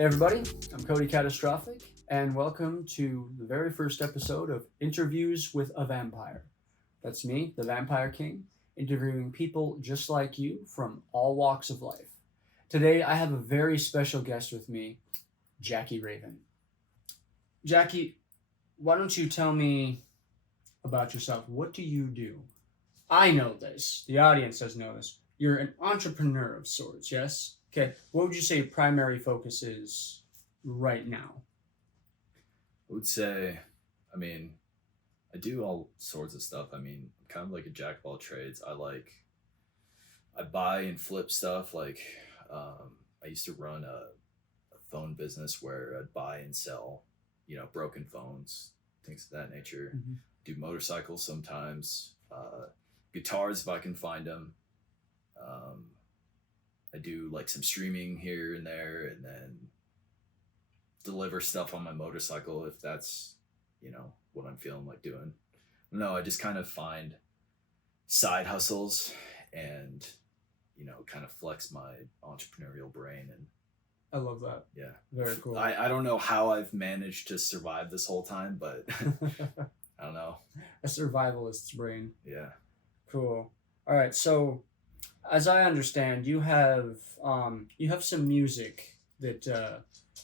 Hey everybody, I'm Cody Katastrophic, and welcome to the very first episode of Interviews with a Vampire. That's me, the Vampire King, interviewing people just like you from all walks of life. Today I have a very special guest with me, Jakky Raven. Jakky, why don't you tell me about yourself? What do you do? I know this. The audience doesn't know this. You're an entrepreneur of sorts, yes? Okay. What would you say your primary focus is right now? I would say, I do all sorts of stuff. I'm kind of like a jack of all trades. I buy and flip stuff. I used to run a phone business where I'd buy and sell, broken phones, things of that nature. Mm-hmm. Do motorcycles sometimes, guitars if I can find them. I do like some streaming here and there, and then deliver stuff on my motorcycle if that's, what I'm feeling like doing. No, I just kind of find side hustles and, kind of flex my entrepreneurial brain. And I love that. yeah, Very cool. I don't know how I've managed to survive this whole time, but I don't know. A survivalist's brain. Yeah. Cool. All right. So, as I understand, you have some music that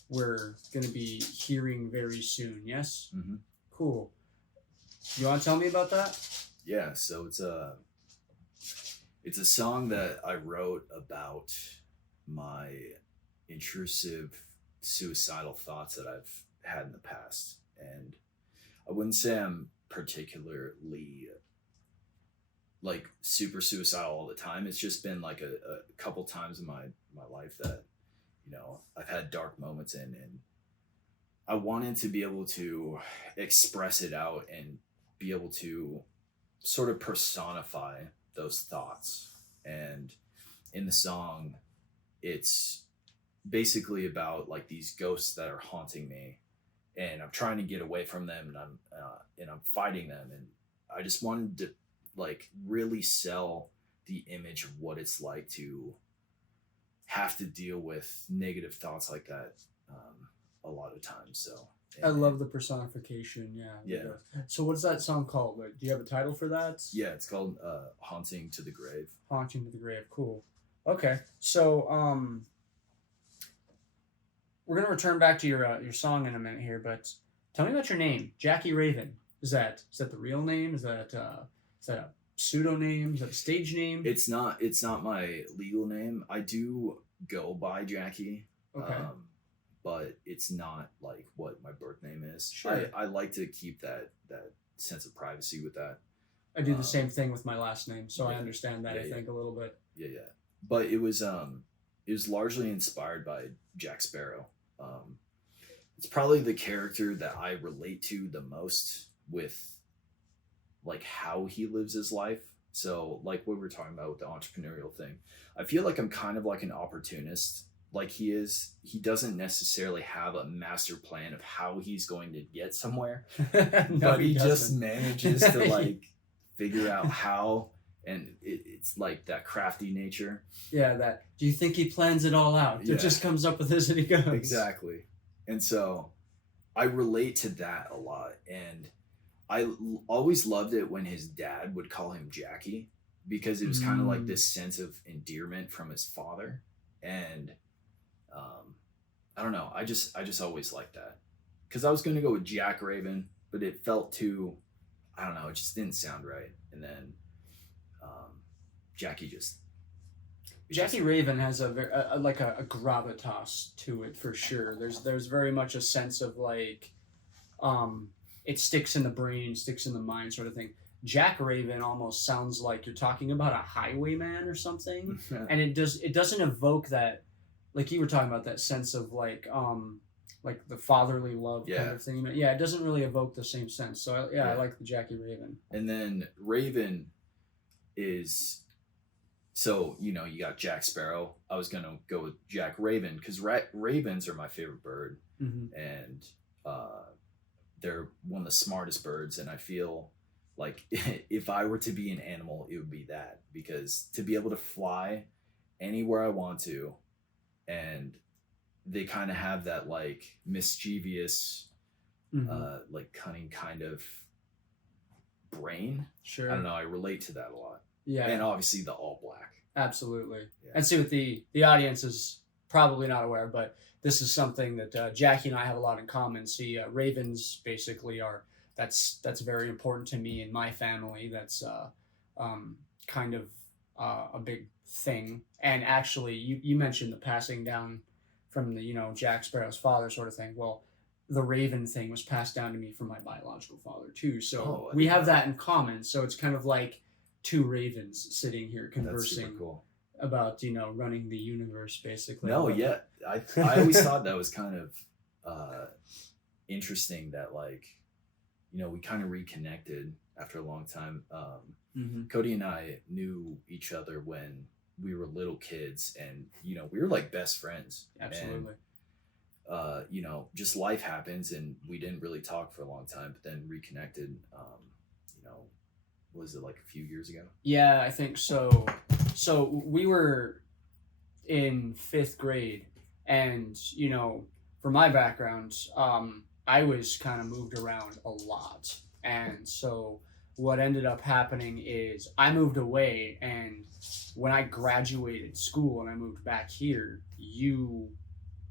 we're gonna be hearing very soon. Yes. Mm-hmm. Cool. You want to tell me about that? Yeah. So it's a song that I wrote about my intrusive suicidal thoughts that I've had in the past, and I wouldn't say I'm particularly like super suicidal all the time. It's just been like a couple times in my life that I've had dark moments in, and I wanted to be able to express it out and be able to sort of personify those thoughts. And in the song, it's basically about like these ghosts that are haunting me, and I'm trying to get away from them, and I'm fighting them, and I just wanted to like really sell the image of what it's like to have to deal with negative thoughts like that a lot of times. So I love the personification. Yeah. So what's that song called? Like, do you have a title for that? Yeah, it's called Haunting to the Grave. Haunting to the Grave. Cool. Okay. So we're gonna return back to your song in a minute here, but tell me about your name, Jakky Raven. Is that the real name? Is that a pseudonym? Is that a stage name? It's not my legal name. I do go by Jakky. Okay. But it's not like what my birth name is. Sure. I like to keep that sense of privacy with that. I do the same thing with my last name, so yeah, I understand that. I think a little bit. Yeah. But it was largely inspired by Jack Sparrow. It's probably the character that I relate to the most with like how he lives his life. So like what we were talking about with the entrepreneurial thing, I feel like I'm kind of like an opportunist. Like he doesn't necessarily have a master plan of how he's going to get somewhere, No, but he doesn't. just manages to like figure out how, and it's like that crafty nature. Yeah, do you think he plans it all out? Yeah. It just comes up with this and he goes. Exactly. And so I relate to that a lot, and I always loved it when his dad would call him Jakky, because it was kind of like this sense of endearment from his father. And I don't know. I just always liked that, because I was going to go with Jack Raven, but it felt too, I don't know. It just didn't sound right. And then Jakky Jakky Raven has a gravitas to it for sure. There's very much a sense of like, it sticks in the brain, sticks in the mind, sort of thing. Jack Raven almost sounds like you're talking about a highwayman or something, and it doesn't evoke that, like you were talking about, that sense of like the fatherly love kind of thing. Yeah, it doesn't really evoke the same sense. So I like the Jakky Raven. And then Raven is, so you got Jack Sparrow. I was gonna go with Jack Raven because ravens are my favorite bird, and they're one of the smartest birds. And I feel like if I were to be an animal, it would be that, because to be able to fly anywhere I want to, and they kind of have that like mischievous, like cunning kind of brain. Sure. I don't know. I relate to that a lot. Yeah. And obviously the all black. Absolutely. Yeah. And see what the audience is probably not aware, but this is something that Jakky and I have a lot in common. See, ravens basically are that's very important to me and my family. That's kind of a big thing. And actually, you mentioned the passing down from the Jack Sparrow's father sort of thing. Well, the raven thing was passed down to me from my biological father too. So we have that in common. So it's kind of like two ravens sitting here conversing. That's super cool. About running the universe basically. No, yeah, I always thought that was kind of interesting that like we kind of reconnected after a long time. Cody and I knew each other when we were little kids, and we were like best friends. Absolutely. And just life happens, and we didn't really talk for a long time, but then reconnected. Was it like a few years ago? Yeah, I think so. So we were in 5th grade, and for my background, I was kind of moved around a lot, and so what ended up happening is I moved away, and when I graduated school and I moved back here, you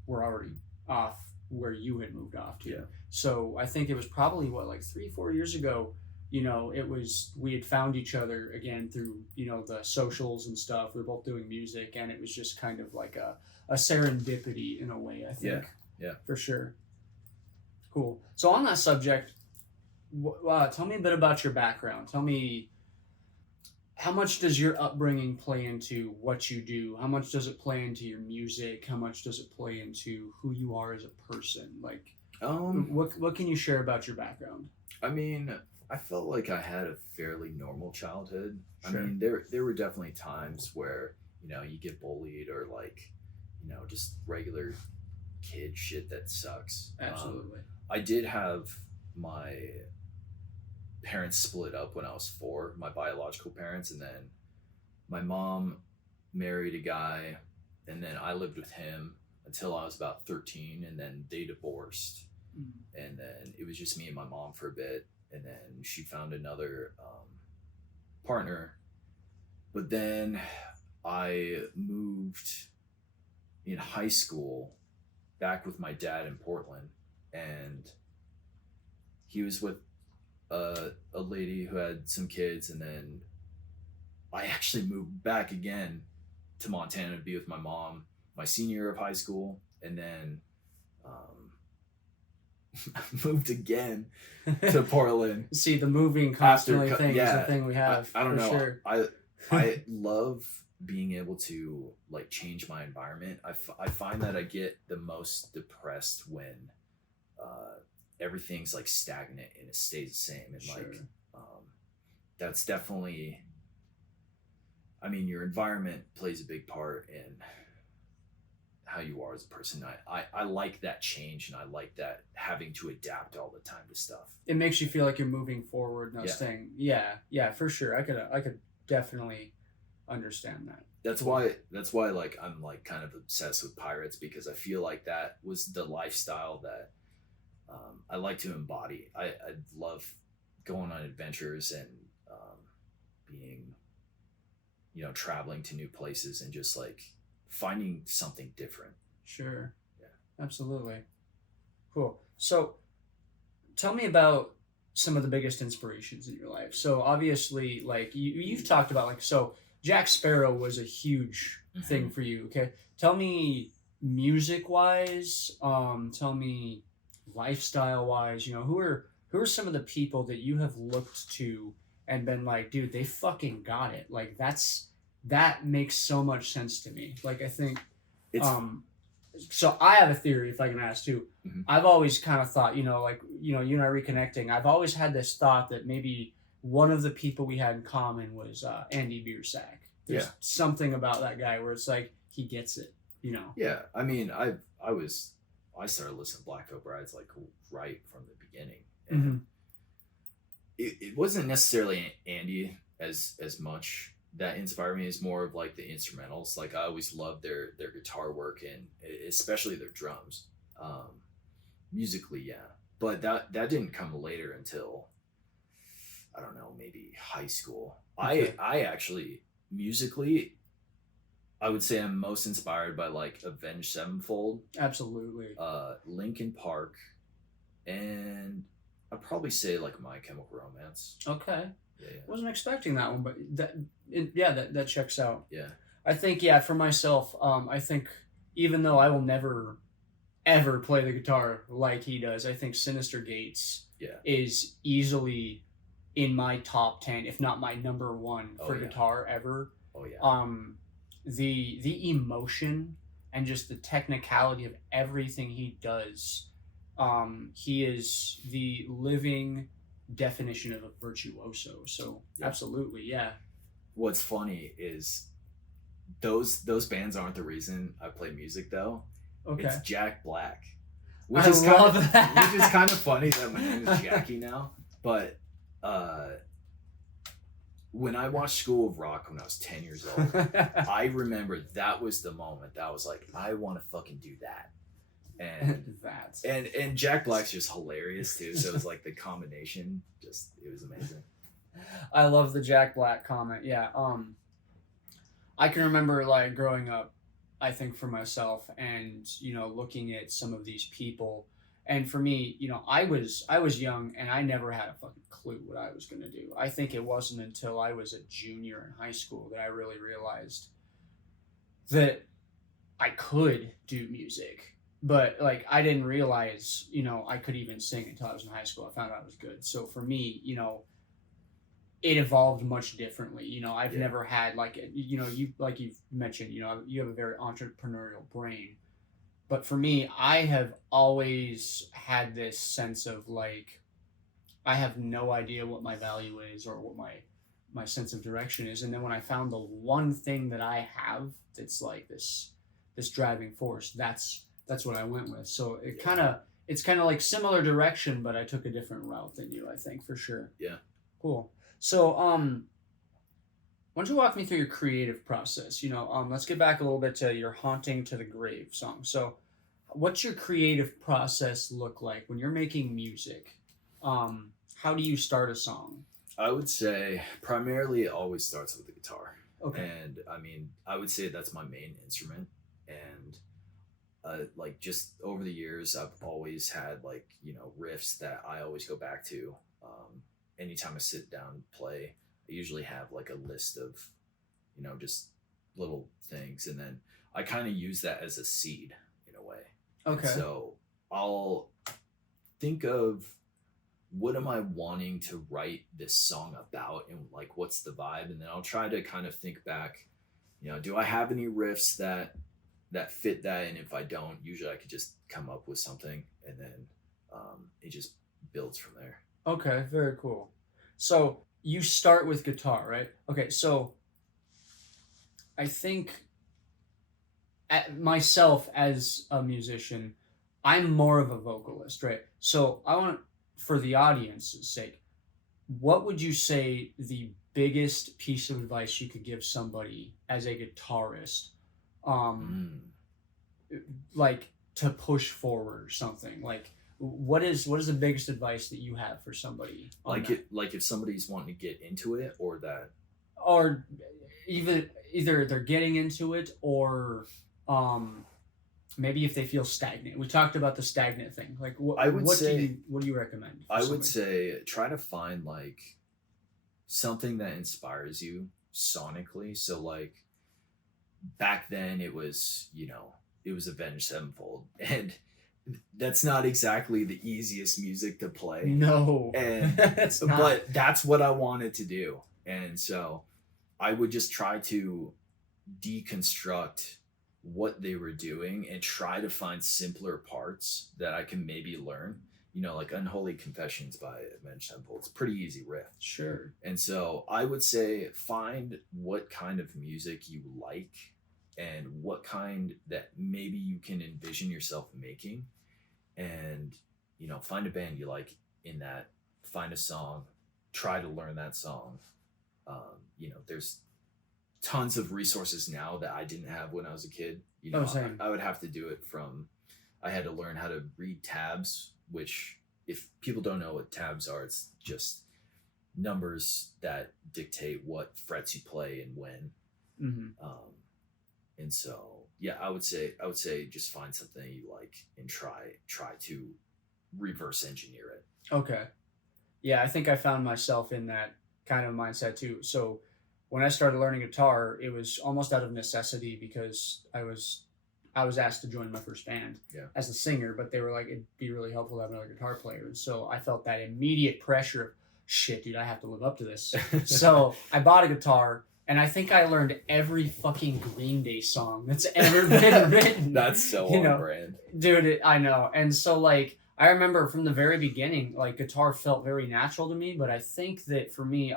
were already off where you had moved off to. Yeah. So I think it was probably like 3-4 years ago. We had found each other again through, the socials and stuff. We were both doing music, and it was just kind of like a serendipity in a way, I think. Yeah. For sure. Cool. So on that subject, tell me a bit about your background. Tell me, how much does your upbringing play into what you do? How much does it play into your music? How much does it play into who you are as a person? Like, what can you share about your background? I mean, I felt like I had a fairly normal childhood. Sure. I mean, there were definitely times where, you get bullied or like, just regular kid shit that sucks. Absolutely. I did have my parents split up when I was 4, my biological parents, and then my mom married a guy, and then I lived with him until I was about 13, and then they divorced. And then it was just me and my mom for a bit. And then she found another partner. But then I moved in high school back with my dad in Portland. And he was with a lady who had some kids. And then I actually moved back again to Montana to be with my mom my senior year of high school. And then I moved again to Portland. See, the moving constantly thing is the thing we have. I don't know. Sure. I love being able to like change my environment. I find that I get the most depressed when everything's like stagnant and it stays the same. And Sure. like that's definitely, I mean, your environment plays a big part in how you are as a person. I like that change, and I like that having to adapt all the time to stuff. It makes you feel like you're moving forward, not staying. Yeah, for sure. I could definitely understand that. That's why like I'm like kind of obsessed with pirates, because I feel like that was the lifestyle that I like to embody. I love going on adventures and being, traveling to new places and just like finding something different. Sure. Yeah. Absolutely. Cool. So tell me about some of the biggest inspirations in your life. So obviously, like you've talked about, like, so Jack Sparrow was a huge thing for you. Okay. Tell me music wise, tell me lifestyle wise, who are some of the people that you have looked to and been like, dude, they fucking got it. Like that makes so much sense to me. Like, I think, so I have a theory, if I can ask too. Mm-hmm. I've always kind of thought, you and I reconnecting, I've always had this thought that maybe one of the people we had in common was Andy Biersack. There's something about that guy where it's like, he gets it, Yeah. I mean, I started listening to Black Veil Brides like right from the beginning. And it wasn't necessarily Andy as much, that inspire me is more of like the instrumentals. Like I always loved their guitar work and especially their drums. Musically, yeah, but that didn't come later until I don't know, maybe high school. Okay. I actually musically, I would say I'm most inspired by like Avenged Sevenfold, Absolutely. Linkin Park, and I'd probably say like My Chemical Romance. Okay. Yeah, yeah, Wasn't expecting that one, but yeah, that checks out. yeah, I think, yeah, for myself, I think even though I will never ever play the guitar like he does, I think Sinister Gates yeah. is easily in my top 10, if not my number one Oh, for yeah. guitar ever. Oh yeah. The emotion and just the technicality of everything he does. He is the living definition of a virtuoso. So Yeah. absolutely, yeah. What's funny is those bands aren't the reason I play music though. Okay. It's Jack Black, I love that. which is kind of funny that my name is Jakky now. But when I watched School of Rock when I was 10 years old, I remember that was the moment that I was like, I want to fucking do that. And Jack Black's just hilarious too. So it was like the combination, just it was amazing. I love the Jack Black comment. Yeah. I can remember like growing up, I think for myself and, looking at some of these people. And for me, I was young and I never had a fucking clue what I was going to do. I think it wasn't until I was a junior in high school that I really realized that I could do music. But like I didn't realize, I could even sing until I was in high school. I found out I was good. So for me, it evolved much differently. I've Yeah. never had like, you like you've mentioned, you have a very entrepreneurial brain. But for me, I have always had this sense of like, I have no idea what my value is or what my sense of direction is. And then when I found the one thing that I have that's like this driving force, that's what I went with. So it's kind of like similar direction, but I took a different route than you, I think, for sure. Yeah. Cool. So, why don't you walk me through your creative process? Let's get back a little bit to your "Haunting to the Grave" song. So, what's your creative process look like when you're making music? How do you start a song? I would say primarily it always starts with the guitar. Okay. And I mean, I would say that's my main instrument. And like just over the years, I've always had like, riffs that I always go back to. Anytime I sit down and play, I usually have like a list of, just little things. And then I kind of use that as a seed in a way. Okay. And so I'll think of what am I wanting to write this song about and like what's the vibe, and then I'll try to kind of think back, do I have any riffs that fit that, and if I don't, usually I could just come up with something, and then it just builds from there. Okay, very cool. So you start with guitar, right? Okay, so I think myself as a musician, I'm more of a vocalist, right? So I want, for the audience's sake, what would you say the biggest piece of advice you could give somebody as a guitarist, like to push forward or something? Like, what is the biggest advice that you have for somebody? Like if somebody's wanting to get into it, or that, or either they're getting into it, or maybe if they feel stagnant. We talked about the stagnant thing. Like, what do you recommend? I would say try to find like something that inspires you sonically. So like back then it was Avenged Sevenfold, and that's not exactly the easiest music to play. No, and it's not. But that's what I wanted to do, and so I would just try to deconstruct what they were doing and try to find simpler parts that I can maybe learn. Like Unholy Confessions by Avenged Sevenfold. It's a pretty easy riff. Sure. And so I would say find what kind of music you like and what kind that maybe you can envision yourself making, and find a band you like in that, find a song, try to learn that song. There's tons of resources now that I didn't have when I was a kid. You know, Oh, same. I would have to do it from, I had to learn how to read tabs, which if people don't know what tabs are, it's just numbers that dictate what frets you play and when. And so, yeah, I would say just find something you like and try to reverse engineer it. Okay. Yeah, I think I found myself in that kind of mindset too. So when I started learning guitar, it was almost out of necessity because I was asked to join my first band as a singer, but they were like, it'd be really helpful to have another guitar player. And so I felt that immediate pressure of, shit, dude, I have to live up to this. So I bought a guitar, and I think I learned every fucking Green Day song that's ever been written. That's so on brand. Dude, I know. And so, like, I remember from the very beginning, like, guitar felt very natural to me, but I think that for me,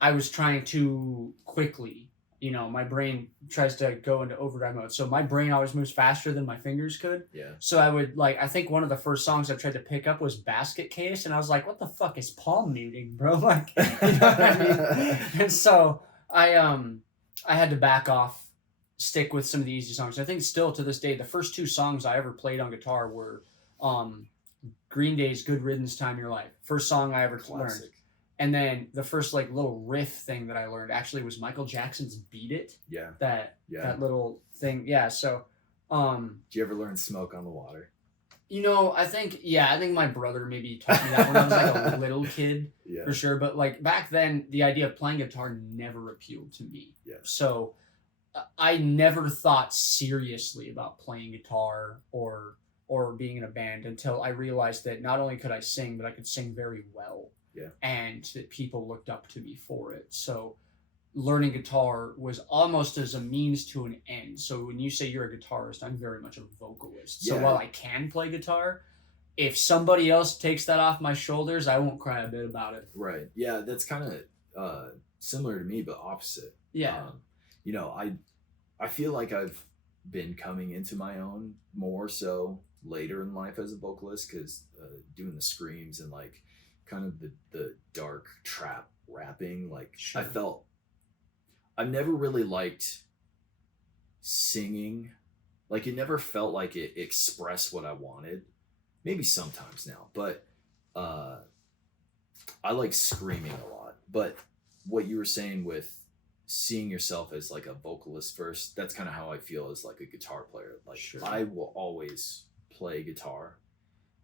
I was trying to quickly, you know, my brain tries to go into overdrive mode. So my brain always moves faster than my fingers could. Yeah. So I would, like, I think one of the first songs I tried to pick up was Basket Case, and I was like, what the fuck is palm muting, bro? Like, you know what I mean? And so I had to back off, stick with some of the easy songs. I think still to this day, the first two songs I ever played on guitar were Green Day's Good Riddance, Time of Your Life. First song I ever learned. And then the first like little riff thing that I learned actually was Michael Jackson's Beat It. Yeah. That little thing. Yeah. So did you ever learn Smoke on the Water? You know, I think my brother maybe taught me that when I was like a little kid, for sure. But like back then, the idea of playing guitar never appealed to me. Yeah. So I never thought seriously about playing guitar or being in a band until I realized that not only could I sing, but I could sing very well. Yeah. And that people looked up to me for it. So learning guitar was almost as a means to an end. So when you say you're a guitarist, I'm very much a vocalist. So while I can play guitar, if somebody else takes that off my shoulders, I won't cry a bit about it. Right. Yeah, that's kind of similar to me, but opposite. Yeah. You know, I feel like I've been coming into my own more so later in life as a vocalist, because doing the screams and like kind of the dark trap rapping, like sure. I've never really liked singing. Like it never felt like it expressed what I wanted. Maybe sometimes now, but I like screaming a lot. But what you were saying with seeing yourself as like a vocalist first, that's kind of how I feel as like a guitar player. Like sure. I will always play guitar,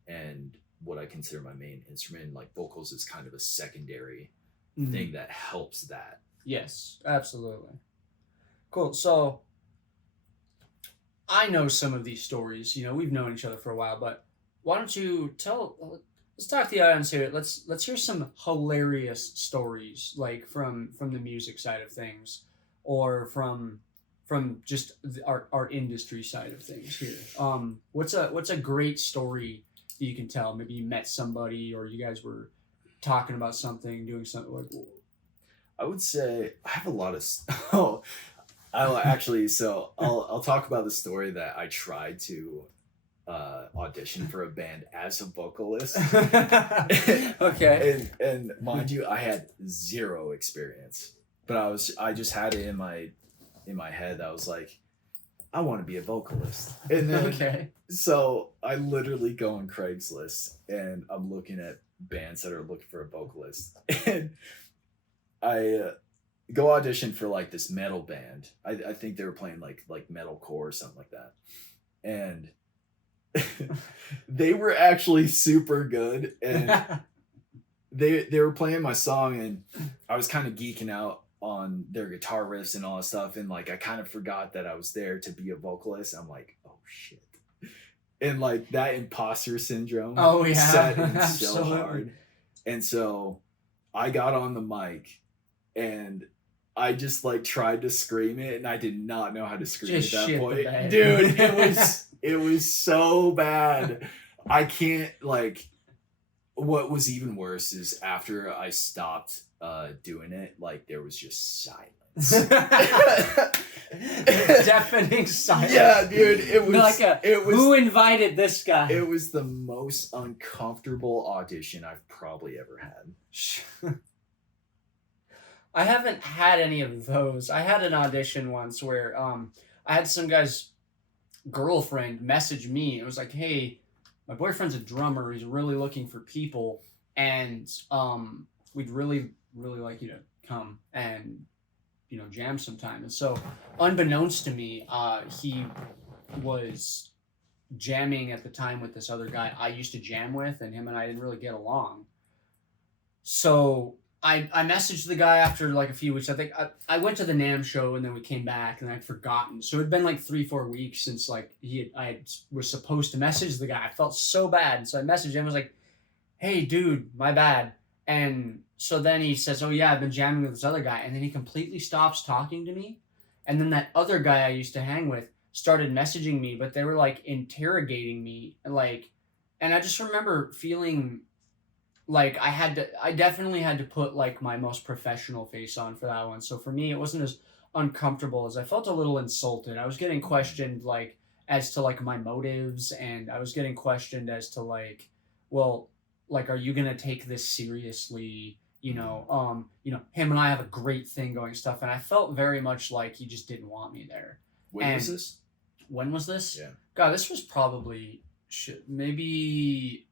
and what I consider my main instrument, like vocals, is kind of a secondary thing that helps that. Yes, absolutely. Cool. So I know some of these stories. You know, we've known each other for a while, but why don't you let's talk to the audience here. Let's hear some hilarious stories, like from the music side of things, or from just our industry side of things here. What's a great story that you can tell? Maybe you met somebody, or you guys were talking about something, doing something like. I would say I have a lot of. I'll talk about the story that I tried to audition for a band as a vocalist. Okay. And mind you, I had zero experience, but I just had it in my head. I was like, I want to be a vocalist. And then so I literally go on Craigslist and I'm looking at bands that are looking for a vocalist, and I go audition for like this metal band. I think they were playing like metalcore or something like that, and they were actually super good, and they were playing my song, and I was kind of geeking out on their guitar riffs and all that stuff, and like I kind of forgot that I was there to be a vocalist. I'm like, oh shit. And like that imposter syndrome set in so hard. And so I got on the mic and I just like tried to scream it, and I did not know how to scream just at that point. Dude, it was so bad. I can't, like, what was even worse is after I stopped doing it, like there was just silence. Deafening silence. Yeah, dude, it was who invited this guy? It was the most uncomfortable audition I've probably ever had. I haven't had any of those. I had an audition once where I had some guy's girlfriend message me. It was like, "Hey, my boyfriend's a drummer. He's really looking for people, and we'd really like you to come and jam sometime." And so, unbeknownst to me, he was jamming at the time with this other guy I used to jam with, and him and I didn't really get along. So I messaged the guy after like a few weeks. I think I went to the NAMM show and then we came back and I'd forgotten. So it'd been like 3-4 weeks since like I was supposed to message the guy. I felt so bad, and so I messaged him. I was like, "Hey, dude, my bad." And so then he says, "Oh yeah, I've been jamming with this other guy," and then he completely stops talking to me. And then that other guy I used to hang with started messaging me, but they were like interrogating me, and I just remember feeling like I definitely had to put like my most professional face on for that one. So for me, it wasn't as uncomfortable as I felt a little insulted. I was getting questioned like as to like my motives, and I was getting questioned as to like, well, like, are you gonna take this seriously? Him and I have a great thing going stuff, and I felt very much like he just didn't want me there. When was this? When was this? Yeah. God, this was probably maybe.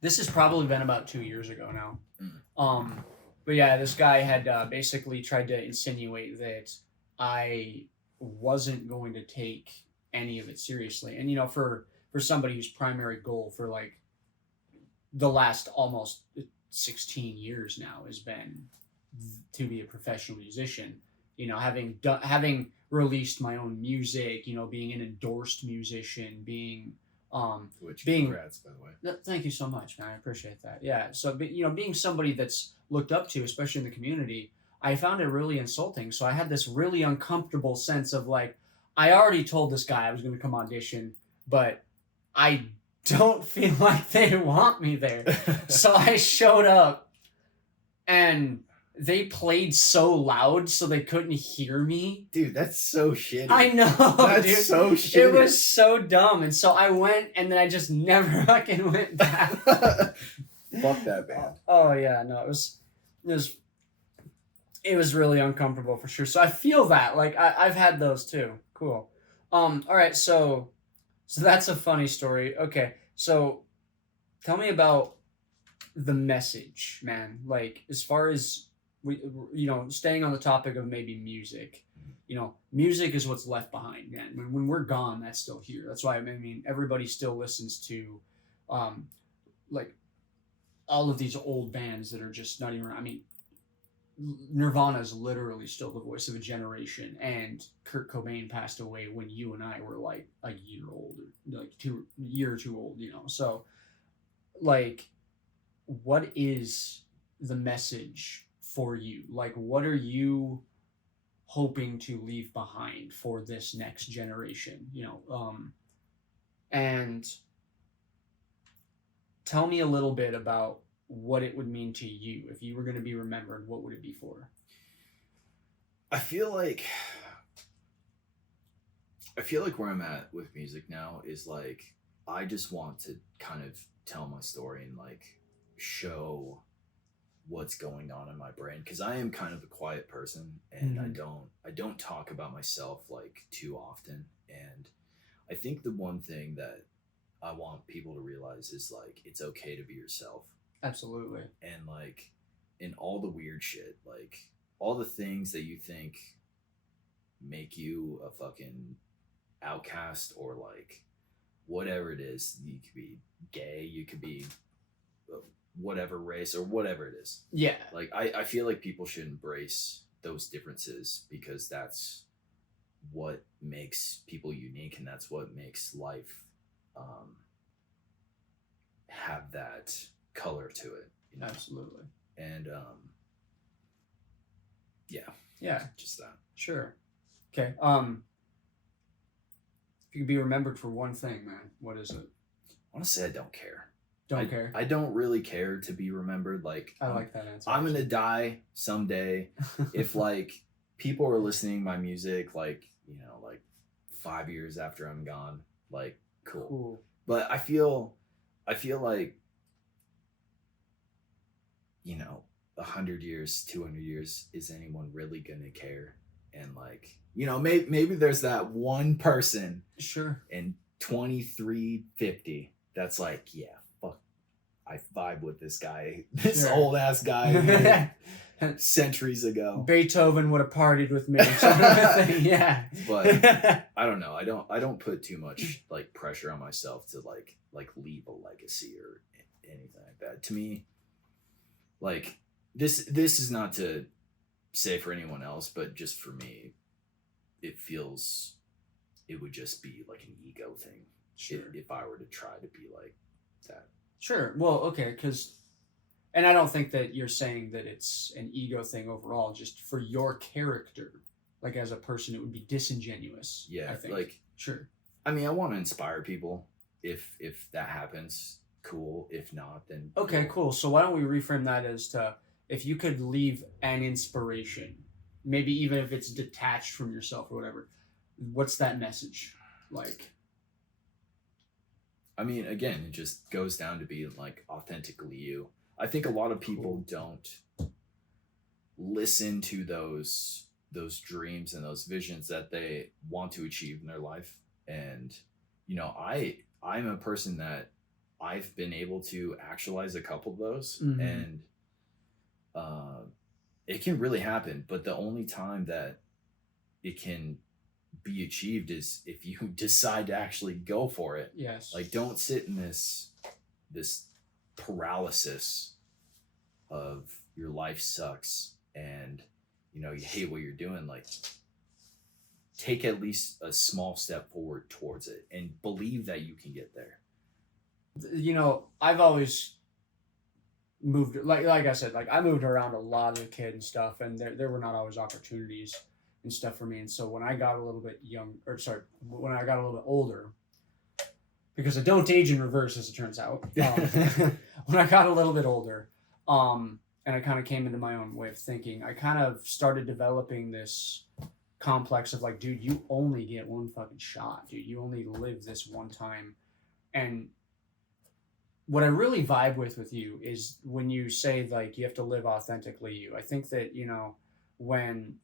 This has probably been about 2 years ago now. But yeah, this guy had basically tried to insinuate that I wasn't going to take any of it seriously. And for somebody whose primary goal for like the last almost 16 years now has been to be a professional musician, having released my own music, being an endorsed musician, being congrats, by the way. Thank you so much, man. I appreciate that. Yeah. So, being somebody that's looked up to, especially in the community, I found it really insulting. So I had this really uncomfortable sense of like, I already told this guy I was going to come audition, but I don't feel like they want me there. So I showed up, and they played so loud so they couldn't hear me. Dude, that's so shitty. I know, that's dude. So shitty. It was so dumb. And so I went, and then I just never fucking went back. Fuck that band. Oh yeah, no, it was really uncomfortable for sure. So I feel that. Like I've had those too. Cool. All right, so that's a funny story. Okay, so tell me about the message, man. Like, as far as staying on the topic of maybe music, music is what's left behind, man. When we're gone, that's still here. That's why, I mean, everybody still listens to, like, all of these old bands that are just not even around. I mean, Nirvana is literally still the voice of a generation, and Kurt Cobain passed away when you and I were like a year old, or like a year or two old, So, like, what is the message for you? Like, what are you hoping to leave behind for this next generation? And tell me a little bit about what it would mean to you if you were going to be remembered. What would it be for? I feel like where I'm at with music now is like, I just want to kind of tell my story and like show what's going on in my brain, because I am kind of a quiet person, and I don't talk about myself like too often. And I think the one thing that I want people to realize is like, it's okay to be yourself. Absolutely. And like, in all the weird shit, like all the things that you think make you a fucking outcast, or like whatever it is, you could be gay, you could be whatever race, or whatever it is. Yeah. Like, I feel like people should embrace those differences, because that's what makes people unique, and that's what makes life have that color to it. Absolutely. And yeah, just that. Sure. Okay. If you could be remembered for one thing, man, what is it? Honestly, I don't care. Don't care. I don't really care to be remembered. Like, I like that answer. I'm gonna die someday. If like people are listening to my music, like, like 5 years after I'm gone, like, cool. But I feel like, 100 years, 200 years, is anyone really gonna care? And like, maybe there's that one person Sure. in 2350 that's like, yeah, fuck, I vibe with this guy, this Sure. old ass guy centuries ago. Beethoven would have partied with me. Sort of thing. Yeah. But I don't know. I don't put too much like pressure on myself to like leave a legacy or anything like that. To me, like this is not to say for anyone else, but just for me, it would just be like an ego thing. Sure. If I were to try to be like that. Sure. Well, okay, and I don't think that you're saying that it's an ego thing overall, just for your character, like as a person, it would be disingenuous. Yeah, I think. like, sure. I mean, I want to inspire people. If that happens, cool. If not, then okay, cool. So why don't we reframe that as to, if you could leave an inspiration, maybe even if it's detached from yourself or whatever, what's that message like? I mean, again, it just goes down to being like authentically you. I think a lot of people don't listen to those dreams and those visions that they want to achieve in their life. And I'm a person that I've been able to actualize a couple of those, mm-hmm. and it can really happen. But the only time that it can be achieved is if you decide to actually go for it. Yes. Like, don't sit in this paralysis of your life sucks and you hate what you're doing. Like, take at least a small step forward towards it and believe that you can get there. I've always moved, like I said, like I moved around a lot as a kid and stuff, and there were not always opportunities and stuff for me. And so when I got a little bit when I got a little bit older, because I don't age in reverse, as it turns out, when I got a little bit older, and I kind of came into my own way of thinking, I kind of started developing this complex of like, dude, you only get one fucking shot, dude. You only live this one time. And what I really vibe with you is when you say like you have to live authentically you. I think that, when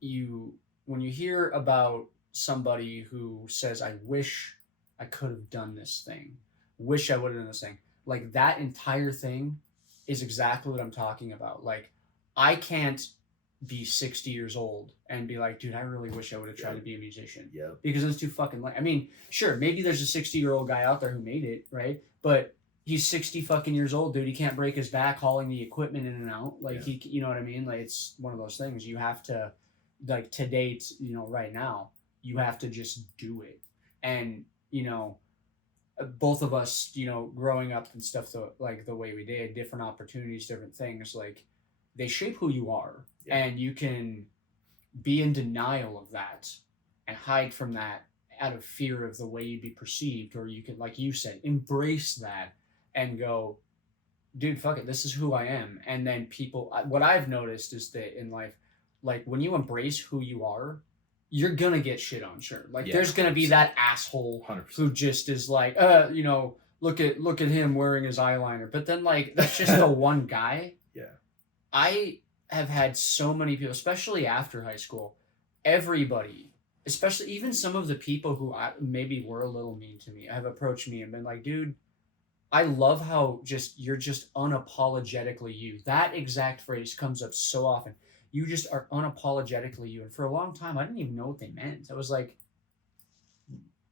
you hear about somebody who says, I wish I could have done this thing, wish I would have done this thing, like that entire thing is exactly what I'm talking about. Like, I can't be 60 years old and be like, dude, I really wish I would have tried to be a musician. Yeah. Because it's too fucking late. I mean, sure, maybe there's a 60-year-old guy out there who made it, right? But he's 60 fucking years old, dude. He can't break his back hauling the equipment in and out. Like, he, you know what I mean? Like, it's one of those things. You have to, like, to date, right now, you have to just do it. And, both of us, growing up and stuff, like the way we did, different opportunities, different things, like, they shape who you are. Yeah. And you can be in denial of that and hide from that out of fear of the way you'd be perceived. Or you can, like you said, embrace that and go, dude, fuck it, this is who I am. And then people, what I've noticed is that in life, like when you embrace who you are, you're gonna get shit on, sure. Like there's gonna be that asshole 100%. Who just is like, look at him wearing his eyeliner. But then like that's just the one guy. Yeah. I have had so many people, especially after high school, everybody, especially even some of the people who maybe were a little mean to me, have approached me and been like, dude, I love how you're just unapologetically you. That exact phrase comes up so often. You just are unapologetically you. And for a long time, I didn't even know what they meant. I was like,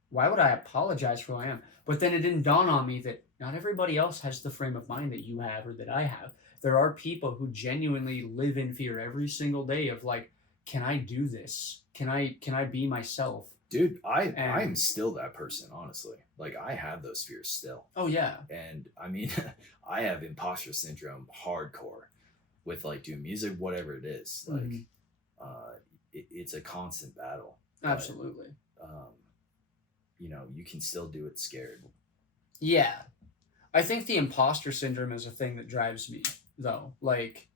why would I apologize for who I am? But then it didn't dawn on me that not everybody else has the frame of mind that you have or that I have. There are people who genuinely live in fear every single day of like, can I do this? Can I be myself? Dude, I'm still that person, honestly. Like, I have those fears still. Oh, yeah. And, I mean, I have imposter syndrome hardcore with, like, doing music, whatever it is. Like, it's a constant battle. Absolutely. But, you can still do it scared. Yeah. I think the imposter syndrome is a thing that drives me, though. Like,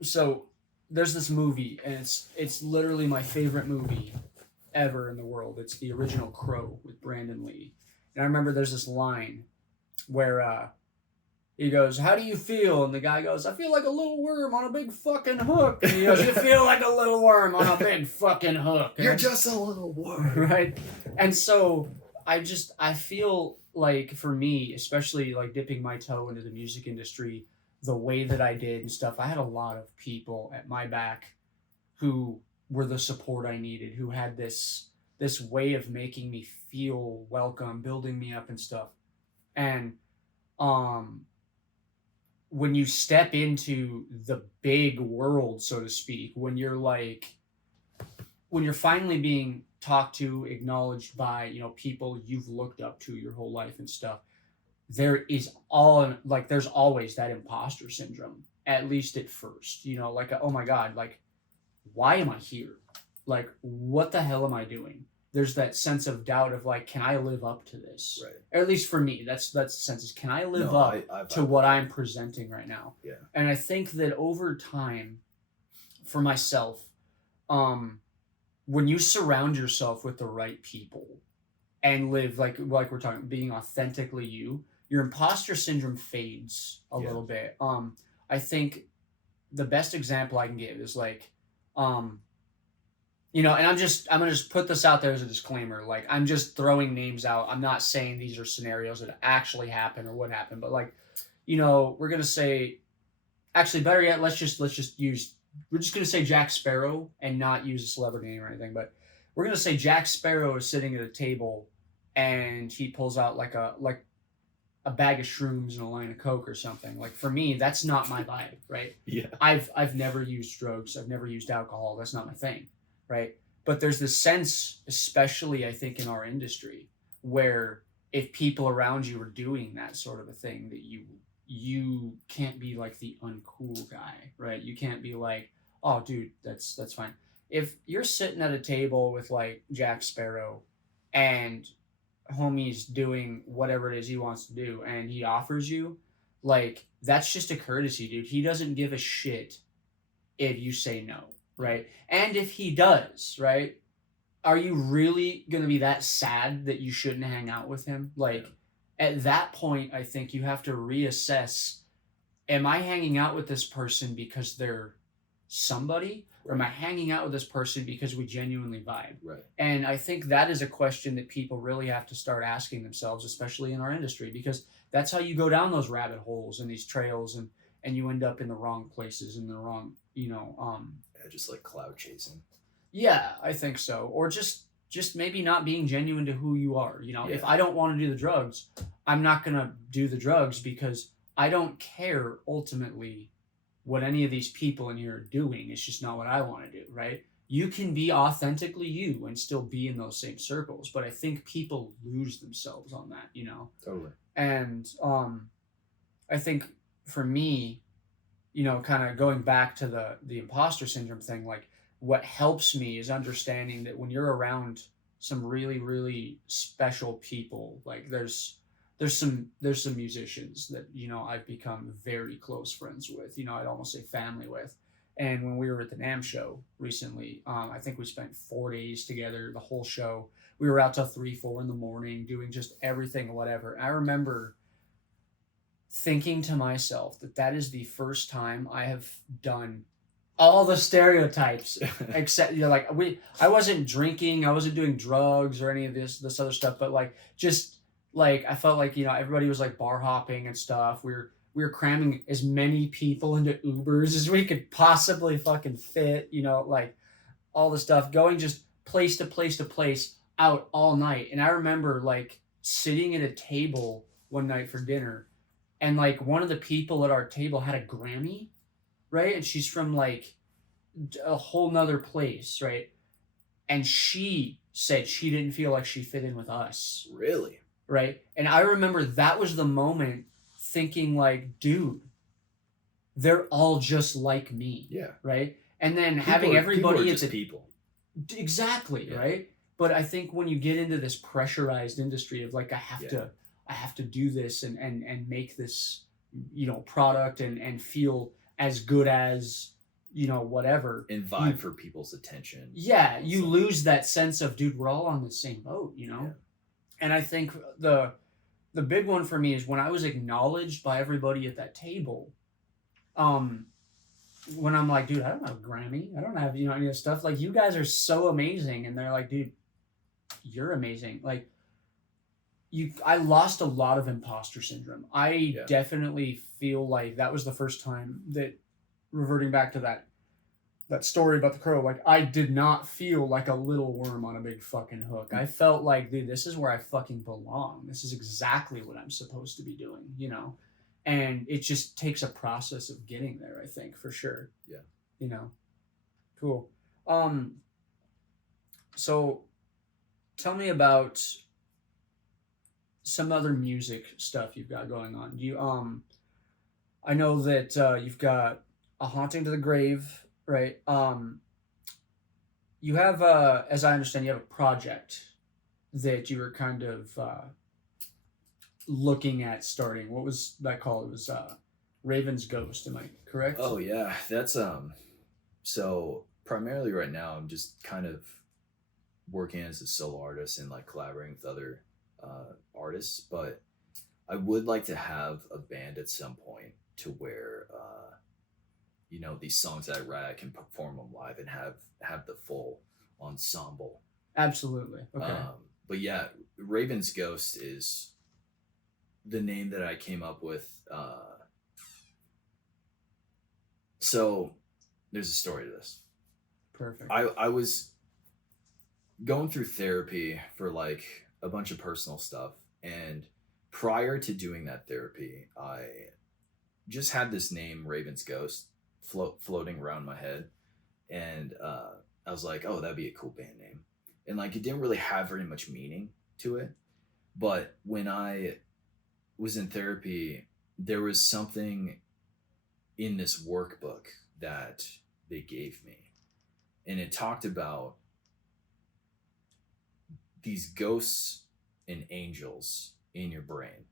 so there's this movie, and it's literally my favorite movie ever in the world. It's the original Crow with Brandon Lee. And I remember there's this line where he goes, "How do you feel?" And the guy goes, "I feel like a little worm on a big fucking hook." And he goes, "You feel like a little worm on a big fucking hook." You're just a little worm. Right? And so I feel like for me, especially like dipping my toe into the music industry the way that I did and stuff, I had a lot of people at my back who were the support I needed, who had this way of making me feel welcome, building me up and stuff. And um when you step into the big world, so to speak, when you're finally being talked to, acknowledged by, people you've looked up to your whole life and stuff, there's always that imposter syndrome, at least at first, like, oh my God, like, why am I here? Like, what the hell am I doing? There's that sense of doubt of like, can I live up to this? Right. Or at least for me, that's the sense is, can I live up to what I'm presenting right now? Yeah. And I think that over time, for myself, when you surround yourself with the right people and live like we're talking, being authentically you, your imposter syndrome fades a little bit. I think the best example I can give is like, and I'm gonna just put this out there as a disclaimer. Like, I'm just throwing names out. I'm not saying these are scenarios that actually happen or what happened, but like, we're gonna say, actually, better yet, we're just gonna say Jack Sparrow and not use a celebrity name or anything, but we're gonna say Jack Sparrow is sitting at a table and he pulls out like a bag of shrooms and a line of coke or something. Like, for me, that's not my vibe, right? Yeah. I've never used drugs. I've never used alcohol. That's not my thing, right? But there's this sense, especially I think in our industry, where if people around you are doing that sort of a thing, that you can't be like the uncool guy, right? You can't be like, oh, dude, that's fine. If you're sitting at a table with like Jack Sparrow and homie's doing whatever it is he wants to do and he offers you, like, that's just a courtesy, dude. He doesn't give a shit if you say no, right? And if he does, right, are you really going to be that sad that you shouldn't hang out with him? Like, at that point, I think you have to reassess, am I hanging out with this person because they're somebody? Or am I hanging out with this person because we genuinely vibe? Right. And I think that is a question that people really have to start asking themselves, especially in our industry, because that's how you go down those rabbit holes and these trails, and you end up in the wrong places and the wrong, just like cloud chasing. Yeah, I think so. Or just maybe not being genuine to who you are. If I don't want to do the drugs, I'm not going to do the drugs because I don't care ultimately what any of these people in here are doing. It's just not what I want to do, right? You can be authentically you and still be in those same circles, but I think people lose themselves on that, Totally. And I think for me, kind of going back to the imposter syndrome thing, like, what helps me is understanding that when you're around some really, really special people, like there's some musicians that, I've become very close friends with, I'd almost say family with. And when we were at the NAMM show recently, I think we spent 4 days together, the whole show. We were out till 3-4 in the morning doing just everything, whatever. I remember thinking to myself that is the first time I have done all the stereotypes except, I wasn't drinking, I wasn't doing drugs or any of this other stuff, but like, just like, I felt like, everybody was like bar hopping and stuff. We were cramming as many people into Ubers as we could possibly fucking fit, like all the stuff, going just place to place to place out all night. And I remember like sitting at a table one night for dinner, and like one of the people at our table had a Grammy, right? And she's from like a whole nother place, right? And she said she didn't feel like she fit in with us. Really? Right? And I remember that was the moment thinking like, dude, they're all just like me. Yeah. Right? And then having everybody at the people. Exactly, yeah. Right? But I think when you get into this pressurized industry of like, I have to do this and make this, product and feel as good as, whatever. And vie for people's attention. Yeah, you lose that sense of, dude, we're all on the same boat, Yeah. And I think the big one for me is when I was acknowledged by everybody at that table. Um, when I'm like, dude, I don't have a Grammy. I don't have, you know, any of this stuff. Like, you guys are so amazing. And they're like, dude, you're amazing. Like, I lost a lot of imposter syndrome. I definitely feel like that was the first time that, reverting back to that story about the crow, like, I did not feel like a little worm on a big fucking hook. I felt like, dude, this is where I fucking belong. This is exactly what I'm supposed to be doing, you know? And it just takes a process of getting there, I think, for sure. Yeah. You know? Cool. So tell me about some other music stuff you've got going on. Do you I know that you've got A Haunting to the Grave, right? You have as I understand, you have a project that you were kind of looking at starting. What was that called? It was Raven's Ghost, am I correct? Oh yeah, that's so primarily right now I'm just kind of working as a solo artist and like collaborating with other artists, but I would like to have a band at some point to where you know, these songs that I write, I can perform them live and have the full ensemble. Absolutely. Okay. But yeah, Raven's Ghost is the name that I came up with. So there's a story to this. Perfect. I was going through therapy for like a bunch of personal stuff, and prior to doing that therapy, I just had this name, Raven's Ghost, floating around my head, and I was like, oh, that'd be a cool band name. And like, it didn't really have very much meaning to it, but when I was in therapy, there was something in this workbook that they gave me, and it talked about these ghosts and angels in your brain,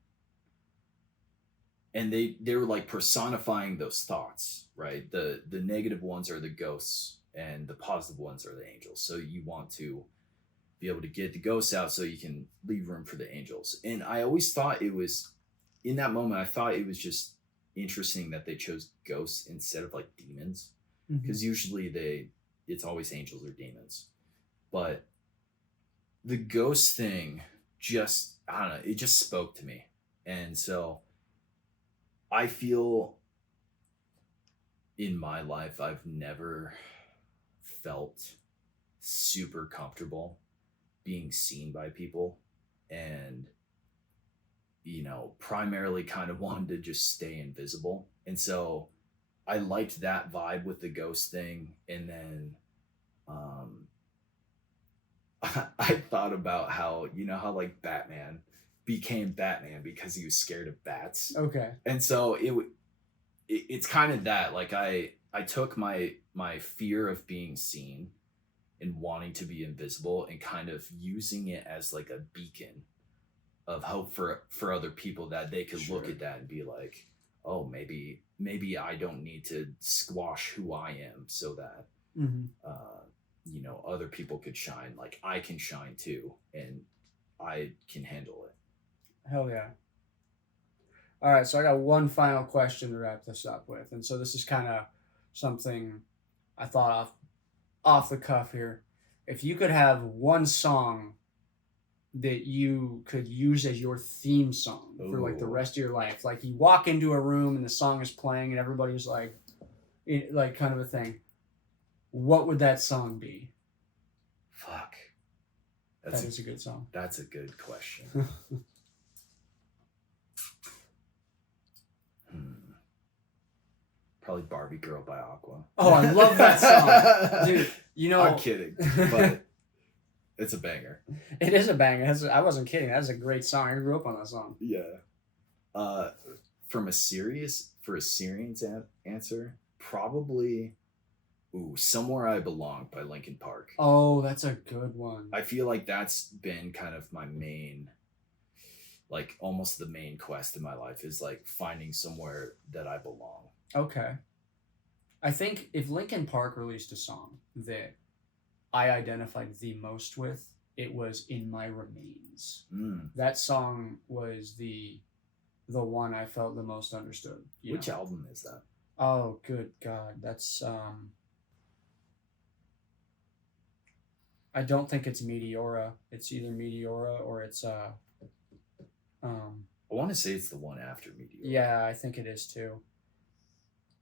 and they were like personifying those thoughts, right? The negative ones are the ghosts and the positive ones are the angels. So you want to be able to get the ghosts out so you can leave room for the angels. And I always thought it was, in that moment, I thought it was just interesting that they chose ghosts instead of like demons, because usually it's always angels or demons. But the ghost thing just, I don't know, it just spoke to me. And so I feel in my life, I've never felt super comfortable being seen by people, and, you know, primarily kind of wanted to just stay invisible. And so I liked that vibe with the ghost thing. And then I thought about how, you know, how like Batman became Batman because he was scared of bats. Okay. And so it's kind of that, like I took my fear of being seen and wanting to be invisible and kind of using it as like a beacon of hope for other people, that they could look at that and be like, oh, maybe I don't need to squash who I am so that you know, other people could shine. Like, I can shine too, and I can handle it. Hell yeah. All right, so I got one final question to wrap this up with. And so this is kind of something I thought off the cuff here. If you could have one song that you could use as your theme song for like the rest of your life, like you walk into a room and the song is playing and everybody's like kind of a thing, what would that song be? Fuck. That is a good song. That's a good question. Probably Barbie Girl by Aqua. Oh, I love that song. Dude, you know. I'm kidding, but it's a banger. It is a banger. I wasn't kidding. That's a great song. I grew up on that song. Yeah. For a Syrian's answer, probably Somewhere I Belong by Linkin Park. Oh, that's a good one. I feel like that's been kind of my main, like almost the main quest in my life, is like finding somewhere that I belong. Okay. I think if Linkin Park released a song that I identified the most with, it was In My Remains. Mm. That song was the one I felt the most understood. Which album is that? Oh, good God. That's I don't think it's Meteora. It's either Meteora or it's I want to say it's the one after Meteor. yeah, I think it is too.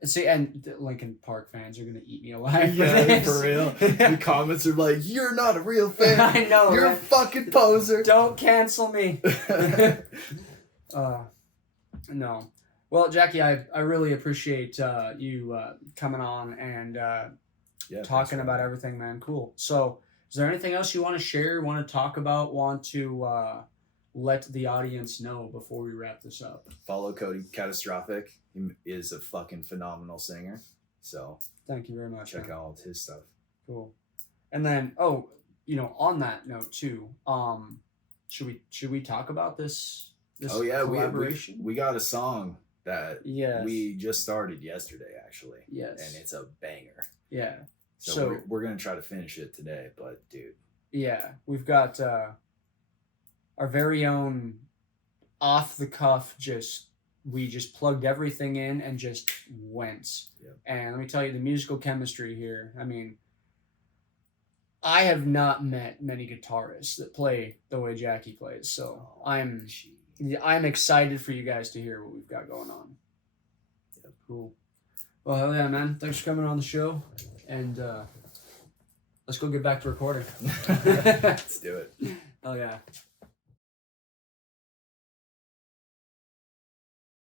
See, and the Linkin Park fans are gonna eat me alive. Yeah, for real. The comments are like, "You're not a real fan. I know. You're right? a fucking poser. Don't cancel me." No. Well, Jakky, I really appreciate you coming on and talking about everything, man. Cool. So, is there anything else you want to share, want to talk about, want to let the audience know before we wrap this up? Follow Cody, Katastrophic. He is a fucking phenomenal singer. So Thank you very much. check man. out all of his stuff. Cool. And then, on that note too, should we talk about this Oh yeah, collaboration? we got a song that Yes. we just started yesterday actually. Yes. And it's a banger. Yeah. So we're gonna try to finish it today, but dude. Yeah, we've got our very own off the cuff. We just plugged everything in and just went. Yep. And let me tell you, the musical chemistry here. I mean, I have not met many guitarists that play the way Jakky plays, so I'm excited for you guys to hear what we've got going on. Yep. Cool. Well, hell yeah, man! Thanks for coming on the show, and let's go get back to recording. Let's do it. Hell yeah.